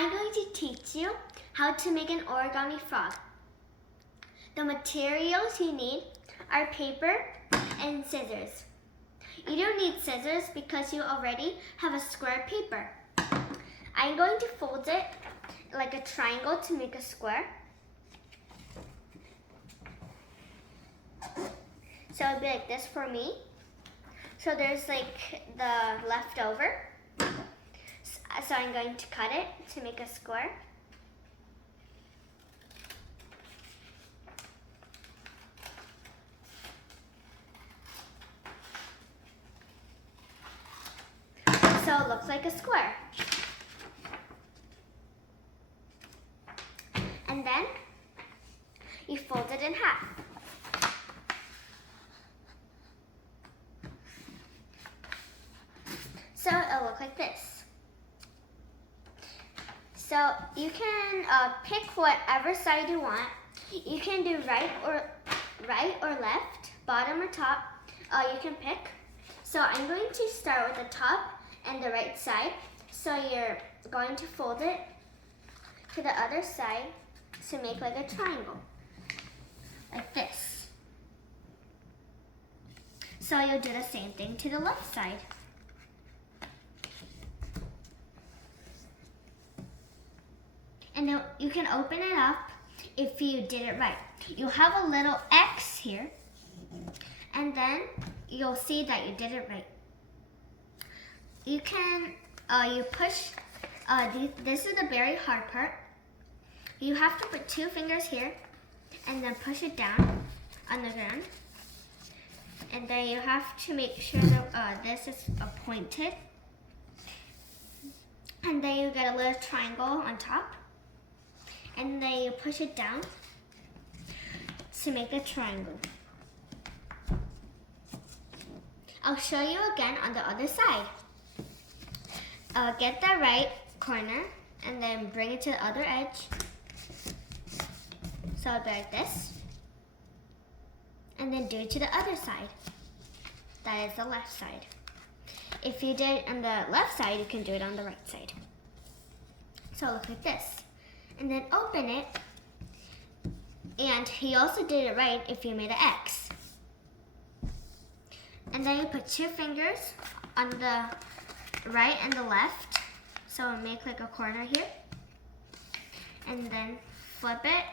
I'm going to teach you how to make an origami frog. The materials you need are paper and scissors. You don't need scissors because you already have a square paper. I'm going to fold it like a triangle to make a square. So it'll be like this for me. So there's like the leftover. So I'm going to cut it to make a square. So it looks like a square. And then you fold it in half. So it'll look like this. So you can pick whatever side you want. You can do right or left, bottom or top. You can pick. So I'm going to start with the top and the right side. So you're going to fold it to the other side to make like a triangle, like this. So you'll do the same thing to the left side. And then you can open it up if you did it right. You'll have a little X here, and then you'll see that you did it right. You can, you push, this is the very hard part. You have to put 2 fingers here, and then push it down on the ground. And then you have to make sure that this is pointed. And then you get a little triangle on top. And then you push it down to make a triangle. I'll show you again on the other side. Get the right corner and then bring it to the other edge. So it'll be like this. And then do it to the other side. That is the left side. If you did it on the left side, you can do it on the right side. So it'll look like this. And then open it, and he also did it right if you made an X. And then you put 2 fingers on the right and the left, so it'll make like a corner here. And then flip it,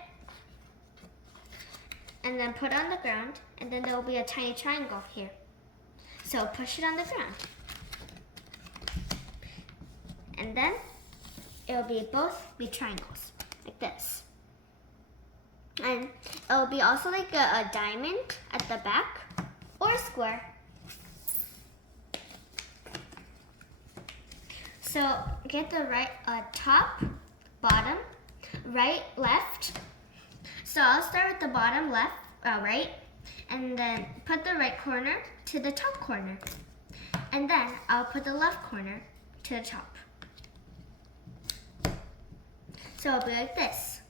and then put it on the ground, and then there will be a tiny triangle here. So push it on the ground. And then it'll be both be triangles. Like this. And it'll be also like a diamond at the back or a square. So get the right top, bottom, right, left. So I'll start with the bottom left, right, and then put the right corner to the top corner. And then I'll put the left corner to the top. So it'll be like this.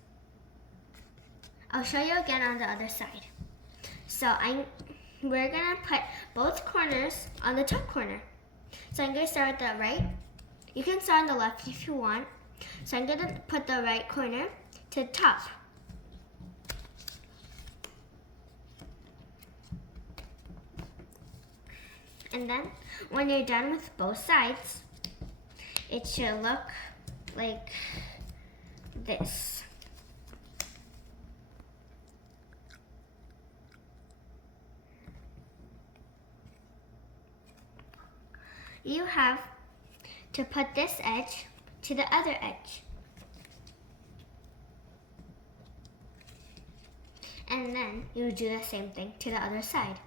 I'll show you again on the other side. So we're gonna put both corners on the top corner. So I'm gonna start with the right. You can start on the left if you want. So I'm gonna put the right corner to the top. And then when you're done with both sides, it should look like this. You have to put this edge to the other edge. And then you do the same thing to the other side.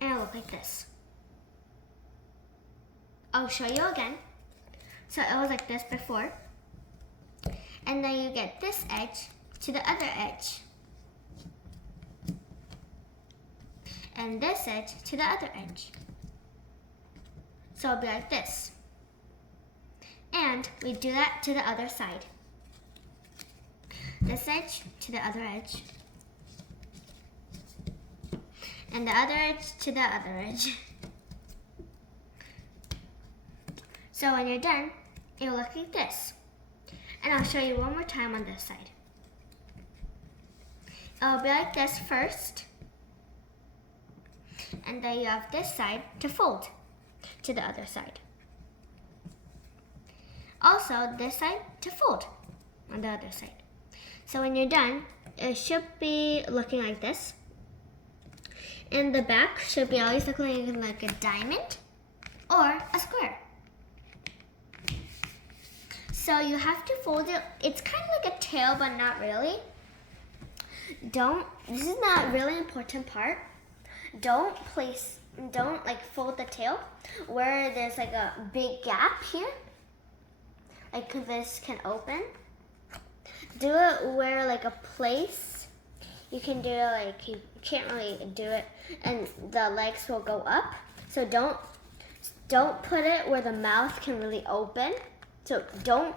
And it'll look like this. I'll show you again. So it was like this before. And then you get this edge to the other edge. And this edge to the other edge. So it'll be like this. And we do that to the other side. This edge to the other edge. And the other edge to the other edge. So when you're done, it'll look like this. And I'll show you one more time on this side. It'll be like this first. And then you have this side to fold to the other side. Also, this side to fold on the other side. So when you're done, it should be looking like this. And the back should be always looking like a diamond or a square. So you have to fold it. It's kind of like a tail, but not really. This is not a really important part. Don't like fold the tail where there's like a big gap here. Like this can open. Do it where like a place. You can do it like you can't really do it and the legs will go up. So don't put it where the mouth can really open. So don't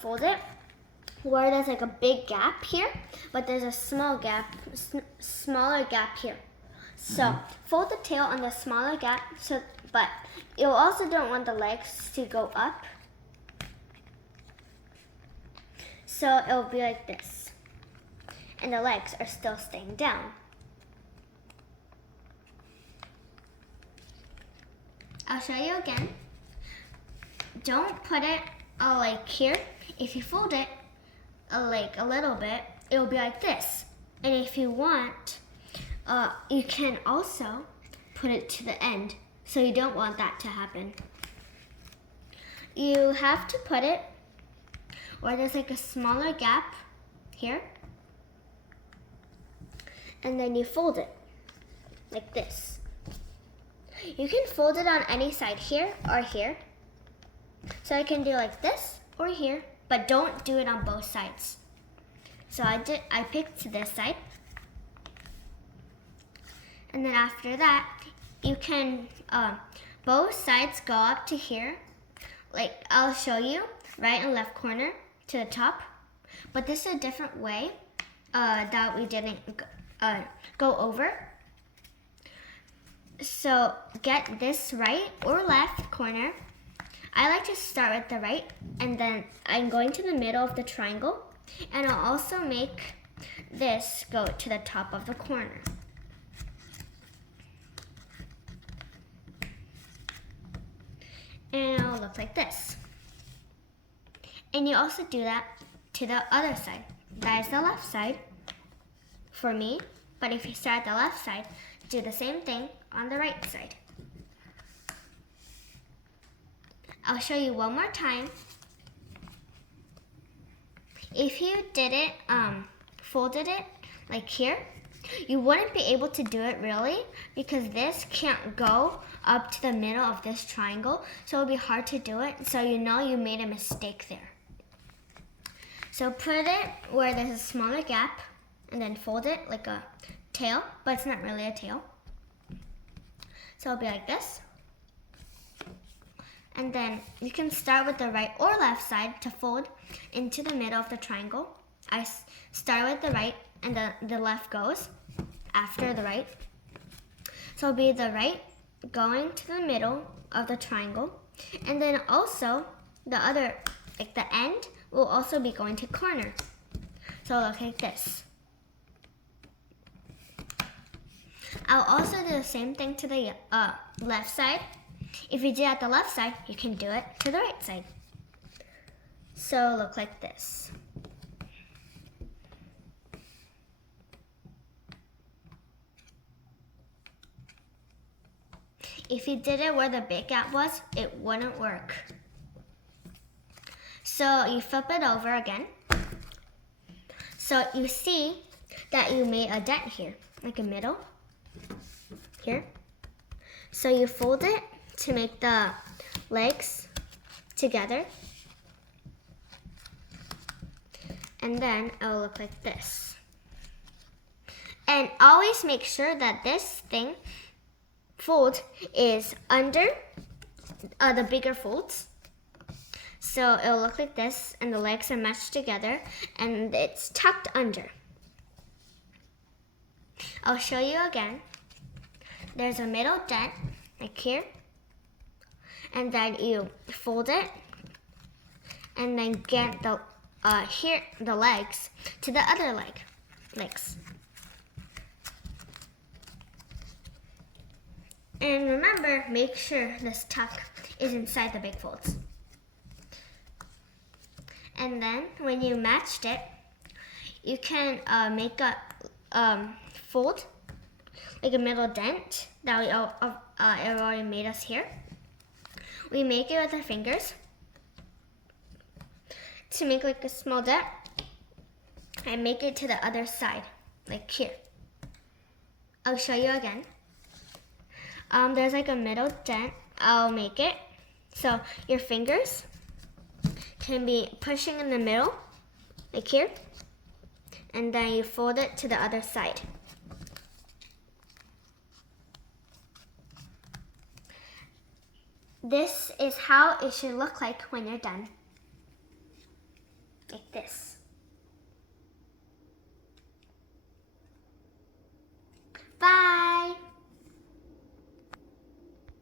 fold it where there's like a big gap here, but there's a smaller gap here. So fold the tail on the smaller gap, but you also don't want the legs to go up. So it'll be like this. And the legs are still staying down. I'll show you again. Don't put it like here. If you fold it like a little bit, it'll be like this. And if you want, you can also put it to the end. So you don't want that to happen. You have to put it where there's like a smaller gap here. And then you fold it like this. You can fold it on any side here or here. So I can do like this or here, but don't do it on both sides. So I picked this side. And then after that, you can, both sides go up to here. Like I'll show you, right and left corner to the top. But this is a different way that we didn't go over. So get this right or left corner. I like to start with the right, and then I'm going to the middle of the triangle, and I'll also make this go to the top of the corner. And it'll look like this. And you also do that to the other side. That is the left side for me, but if you start at the left side, do the same thing on the right side. I'll show you one more time. If you didn't folded it like here, you wouldn't be able to do it really because this can't go up to the middle of this triangle, so it'll be hard to do it. So you know you made a mistake there. So put it where there's a smaller gap and then fold it like a tail, but it's not really a tail. So it'll be like this. And then you can start with the right or left side to fold into the middle of the triangle. I start with the right and the left goes after the right. So it'll be the right going to the middle of the triangle. And then also the other, like the end, will also be going to corner. So it'll look like this. I'll also do the same thing to the left side. If you do it at the left side, you can do it to the right side. So look like this. If you did it where the big gap was, it wouldn't work. So you flip it over again. So you see that you made a dent here, like a middle, here. So you fold it to make the legs together. And then it'll look like this. And always make sure that this thing fold is under the bigger folds. So it'll look like this, and the legs are matched together, and it's tucked under. I'll show you again. There's a middle dent, like here, and then you fold it and then get the the legs to the other legs. And remember, make sure this tuck is inside the big folds. And then when you matched it, you can make a fold, like a middle dent that we already made us here. We make it with our fingers to make like a small dent and make it to the other side, like here. I'll show you again. There's like a middle dent. I'll make it so your fingers can be pushing in the middle, like here, and then you fold it to the other side. This is how it should look like when you're done.